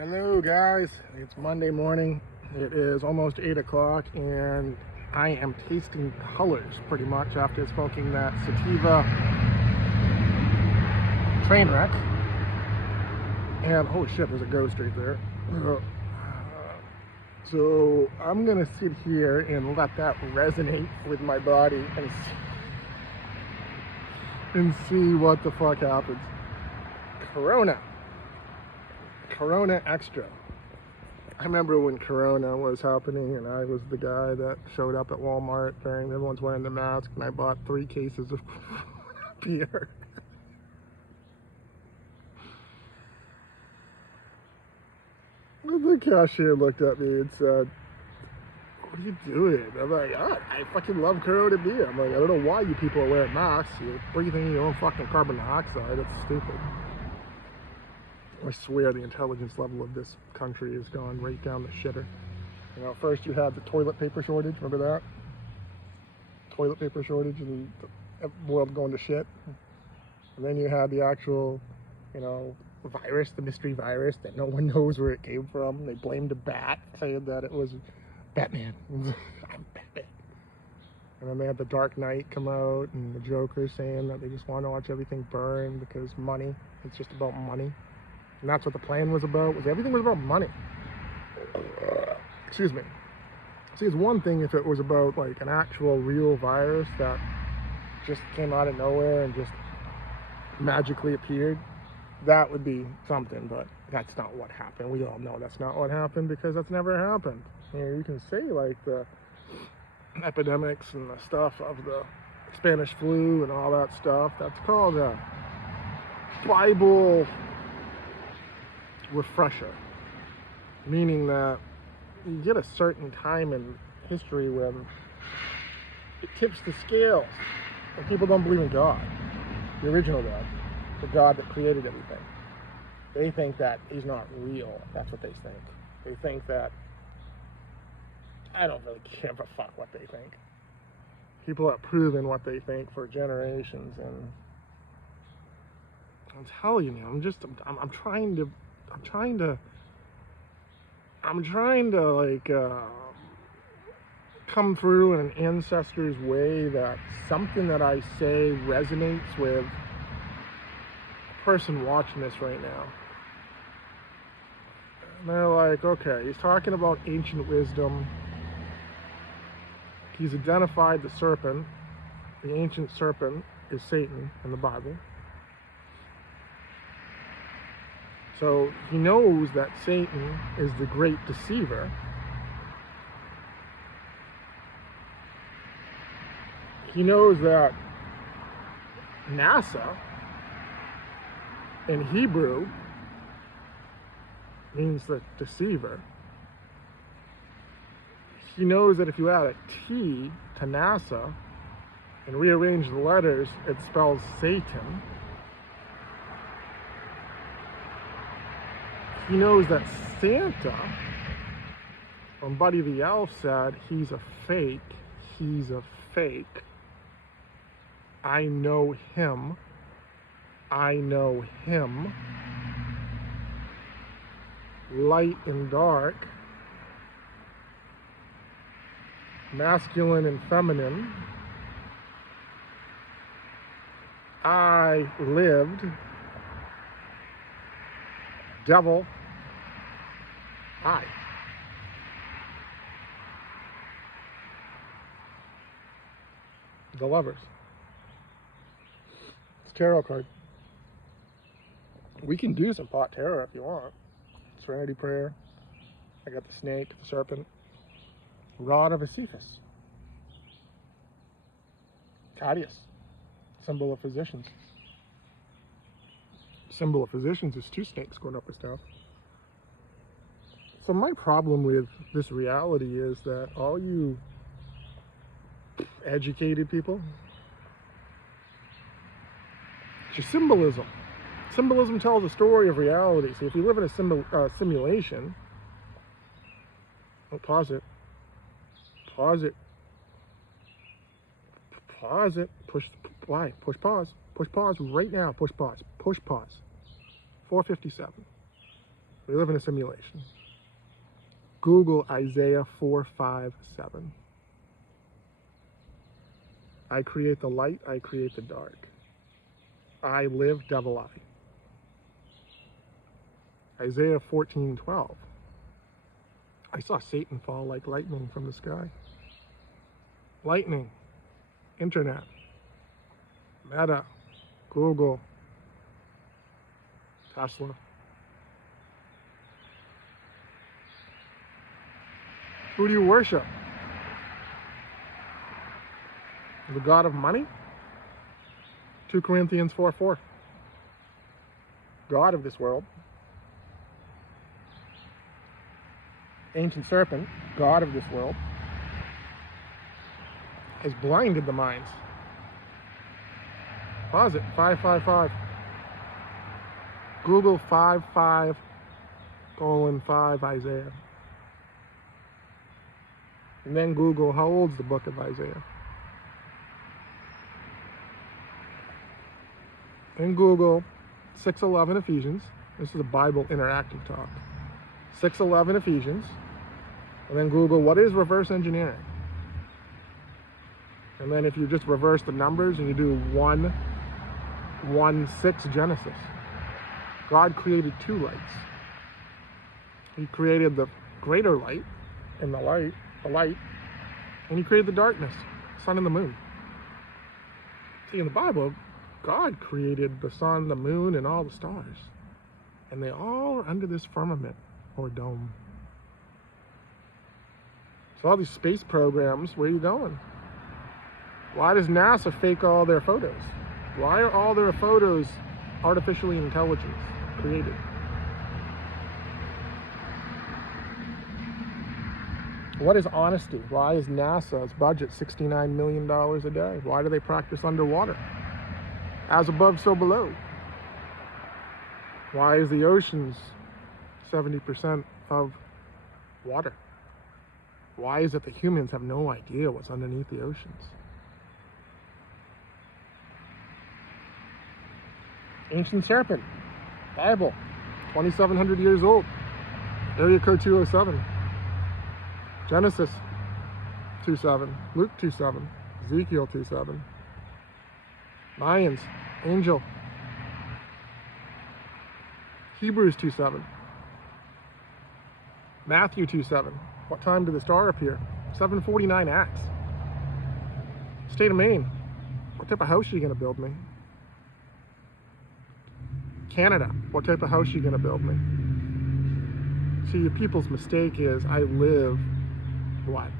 Hello guys, it's Monday morning. It is almost 8 o'clock and I am tasting colors pretty much after smoking that sativa train wreck. And holy shit, there's a ghost right there. So I'm gonna sit here and let that resonate with my body and see what the fuck happens. Corona Extra. I remember when Corona was happening and I was the guy that showed up at Walmart and everyone's wearing the mask and I bought 3 cases of beer. The cashier looked at me and said, "What are you doing?" I'm like, I fucking love Corona beer. I'm like, I don't know why you people are wearing masks. You're breathing your own fucking carbon dioxide. It's stupid. I swear the intelligence level of this country has gone right down the shitter. You know, first you had the toilet paper shortage, remember that? Toilet paper shortage and the world going to shit. And then you had the actual, virus, the mystery virus that no one knows where it came from. They blamed a bat, saying that it was Batman. I'm Batman. And then they had the Dark Knight come out and the Joker saying that they just want to watch everything burn because money. It's just about money. And that's what the plan was about, everything was about money. Excuse me. See, it's one thing if it was about like an actual real virus that just came out of nowhere and just magically appeared. That would be something, but that's not what happened. We all know that's not what happened because that's never happened. You can say like the epidemics and the stuff of the Spanish flu and all that stuff. That's called a Bible refresher, meaning that you get a certain time in history when it tips the scales and people don't believe in God, the original God, the God that created everything. They think that he's not real. That's what they think. They think that I don't really give a fuck what they think. People have proven what they think for generations, and I'm telling you, man, I'm trying to like come through in an ancestor's way that something that I say resonates with a person watching this right now. And they're like, okay, he's talking about ancient wisdom. He's identified the serpent. The ancient serpent is Satan in the Bible. So he knows that Satan is the great deceiver. He knows that NASA in Hebrew means the deceiver. He knows that if you add a T to NASA and rearrange the letters, it spells Satan. He knows that Santa, when Buddy the Elf said, he's a fake, I know him, light and dark, masculine and feminine, I lived, devil, I. The Lovers. It's a tarot card. We can do some pot tarot if you want. Serenity Prayer. I got the snake, the serpent. Rod of Sisyphus. Cadius. Symbol of physicians. Symbol of physicians is 2 snakes going up a staff. So my problem with this reality is that all you educated people, it's your symbolism. Symbolism tells a story of reality. So if you live in a simulation, pause it, push pause right now, push pause, 4:57. We live in a simulation. Google Isaiah 4:5-7. I create the light, I create the dark. I live, devil I. Isaiah 14:12. I saw Satan fall like lightning from the sky. Lightning, internet, Meta, Google, Tesla. Who do you worship? The God of money? 2 Corinthians 4:4. God of this world. Ancient serpent, God of this world, has blinded the minds. Pause it. 555. Google 55:5 Isaiah. And then Google how old's the book of Isaiah. And Google 6:11 Ephesians. This is a Bible interactive talk. 6:11 Ephesians. And then Google what is reverse engineering. And then if you just reverse the numbers and you do 1:1:6 Genesis, God created two lights. He created the greater light and the light, and he created the darkness, sun and the moon. See, in the Bible, God created the sun, the moon, and all the stars. And they all are under this firmament or dome. So all these space programs, where are you going? Why does NASA fake all their photos? Why are all their photos artificially intelligence created? What is honesty? Why is NASA's budget $69 million a day? Why do they practice underwater? As above, so below. Why is the oceans 70% of water? Why is it that humans have no idea what's underneath the oceans? Ancient serpent, Bible, 2,700 years old, area code 207, Genesis 2:7, Luke 2:7, Ezekiel 2:7, Mayans, angel, Hebrews 2:7, Matthew 2:7. What time did the star appear? 7:49 Acts. State of Maine. What type of house are you going to build me? Canada. What type of house are you going to build me? See, people's mistake is I live, what,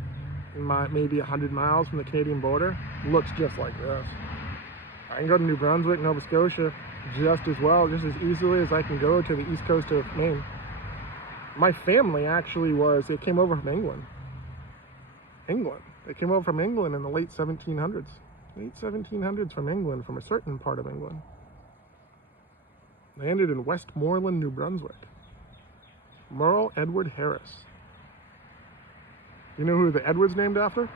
maybe 100 miles from the Canadian border? Looks just like this. I can go to New Brunswick, Nova Scotia just as well, just as easily as I can go to the east coast of Maine. My family actually they came over from England. They came over from England in the late 1700s. Late 1700s from England, from a certain part of England. Landed in Westmoreland, New Brunswick. Merle Edward Harris. You know who the Edward's named after?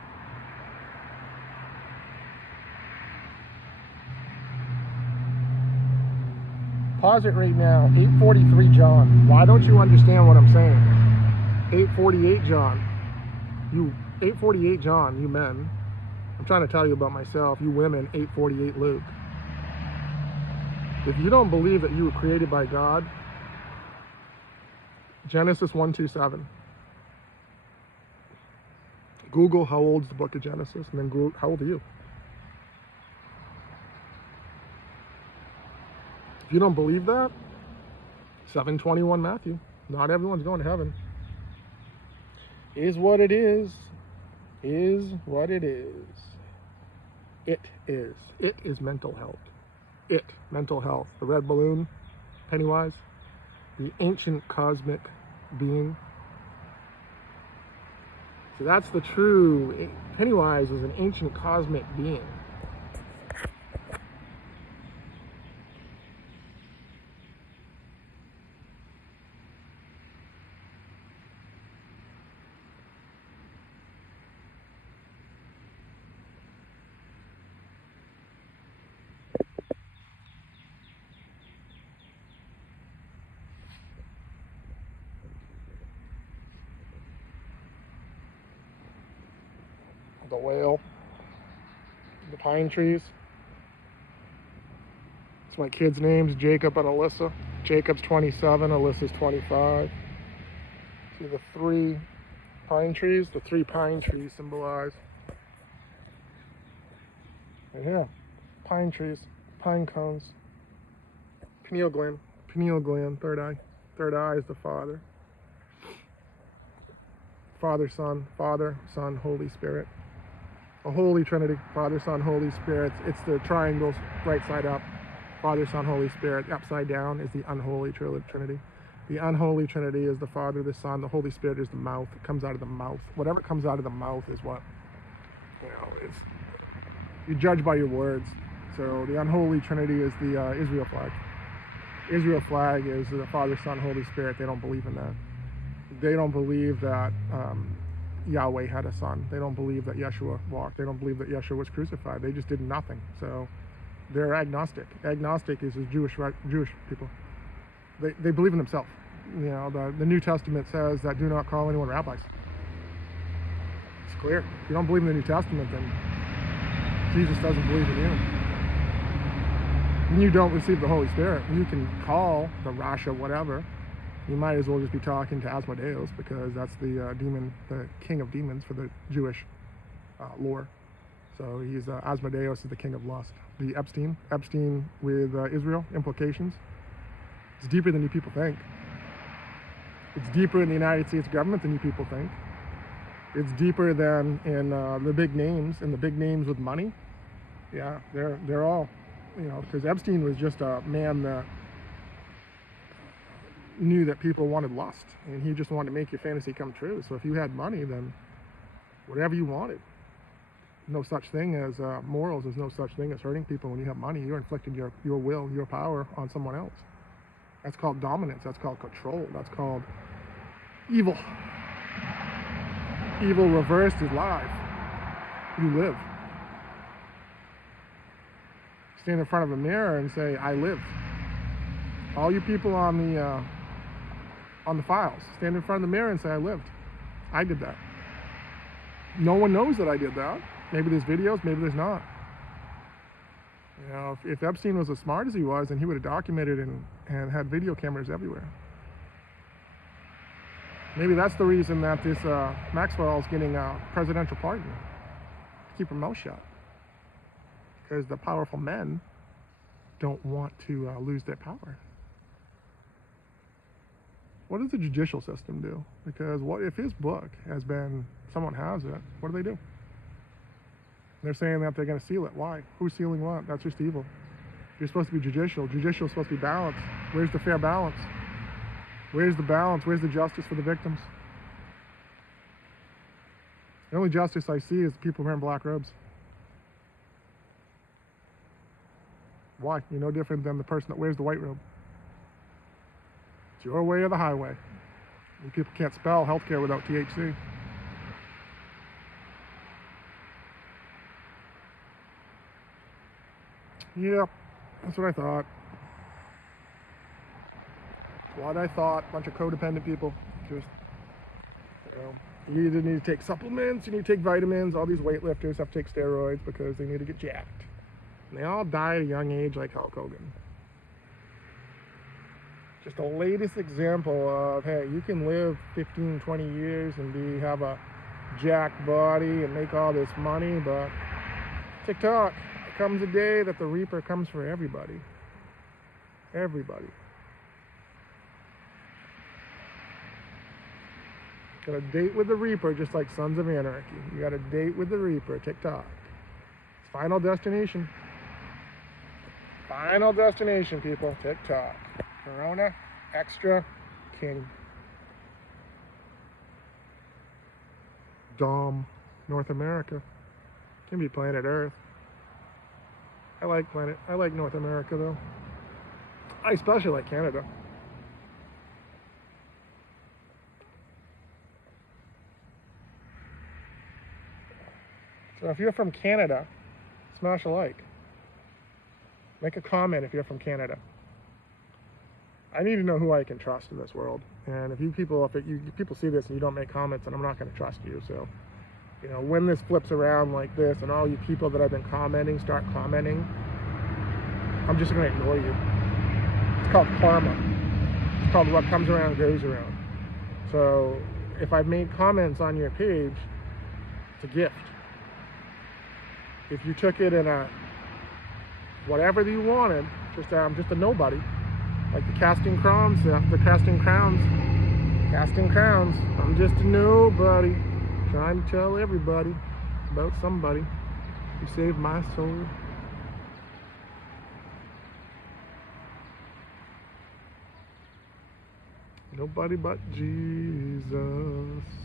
Pause it right now. 8:43 John. Why don't you understand what I'm saying? 8:48 John. 8:48 John, you men. I'm trying to tell you about myself. You women, 8:48 Luke. If you don't believe that you were created by God, Genesis 1:2-7. Google how old's the book of Genesis, and then Google how old are you? If you don't believe that, 7:21 Matthew. Not everyone's going to heaven. Is what it is. Is what it is. It is. It is mental health. Mental health. The red balloon, Pennywise, the ancient cosmic being. So that's the true. Pennywise is an ancient cosmic being. the whale, the pine trees. It's my kids' names, Jacob and Alyssa. Jacob's 27, Alyssa's 25. See the 3 pine trees? The 3 pine trees symbolize. Right here, pine trees, pine cones. Pineal gland, third eye. Third eye is the Father. Father, Son, Holy Spirit. A Holy Trinity, Father, Son, Holy Spirit. It's the triangles right side up. Father, Son, Holy Spirit. Upside down is the unholy Trinity. The unholy Trinity is the Father, the Son, the Holy Spirit is the mouth. It comes out of the mouth. Whatever comes out of the mouth is what, it's, you judge by your words. So the unholy Trinity is the Israel flag. Israel flag is the Father, Son, Holy Spirit. They don't believe in that. They don't believe that Yahweh had a son. They don't believe that Yeshua walked. They don't believe that Yeshua was crucified. They just did nothing. So they're agnostic. Agnostic is Jewish people. They believe in themselves. You know, the New Testament says that do not call anyone rabbis. It's clear. If you don't believe in the New Testament, then Jesus doesn't believe in you. And you don't receive the Holy Spirit. You can call the Rasha whatever. You might as well just be talking to Asmodeus, because that's the demon, the king of demons for the Jewish lore. So he's Asmodeus is the king of lust. The Epstein with Israel implications. It's deeper than you people think. It's deeper in the United States government than you people think. It's deeper than in the big names, and the big names with money. Yeah, they're all, you know, because Epstein was just a man that knew that people wanted lust, and he just wanted to make your fantasy come true. So if you had money, then whatever you wanted. No such thing as morals. There's no such thing as hurting people. When you have money, you're inflicting your will, your power on someone else. That's called dominance. That's called control. That's called evil. Evil reversed is live. You live. Stand in front of a mirror and say, I lived. All you people on the files, stand in front of the mirror and say, I lived. I did that. No one knows that I did that. Maybe there's videos, maybe there's not. You know, if Epstein was as smart as he was, then he would have documented and had video cameras everywhere. Maybe that's the reason that this Maxwell is getting a presidential pardon. Keep her mouth shut. Because the powerful men don't want to lose their power. What does the judicial system do? Because what if his book has been, someone has it, what do? They're saying that they're going to seal it. Why? Who's sealing what? That's just evil. You're supposed to be judicial. Judicial is supposed to be balanced. Where's the fair balance? Where's the balance? Where's the justice for the victims? The only justice I see is people wearing black robes. Why? You're no different than the person that wears the white robe. It's your way or the highway. You people can't spell healthcare without THC. Yep, that's what I thought. Bunch of codependent people. Just, you know, you either need to take supplements, you need to take vitamins. All these weightlifters have to take steroids because they need to get jacked. And they all die at a young age like Hulk Hogan. Just the latest example of, hey, you can live 15, 20 years and have a jacked body and make all this money, but TikTok, there comes a day that the Reaper comes for everybody. Everybody. Got a date with the Reaper, just like Sons of Anarchy. You got a date with the Reaper, TikTok. It's final destination. Final destination, people, TikTok. Corona, Extra, King. Dom, North America. Can be planet Earth. I like North America though. I especially like Canada. So if you're from Canada, smash a like. Make a comment if you're from Canada. I need to know who I can trust in this world. And if you people see this and you don't make comments, then I'm not going to trust you. So You know, when this flips around like this and all you people that have been commenting start commenting, I'm just going to ignore you. It's called karma. It's called what comes around goes around. So if I've made comments on your page, it's a gift. If you took it in a whatever you wanted, I'm just a nobody. Like the casting crowns, casting crowns. I'm just a nobody, trying to tell everybody about somebody who saved my soul. Nobody but Jesus.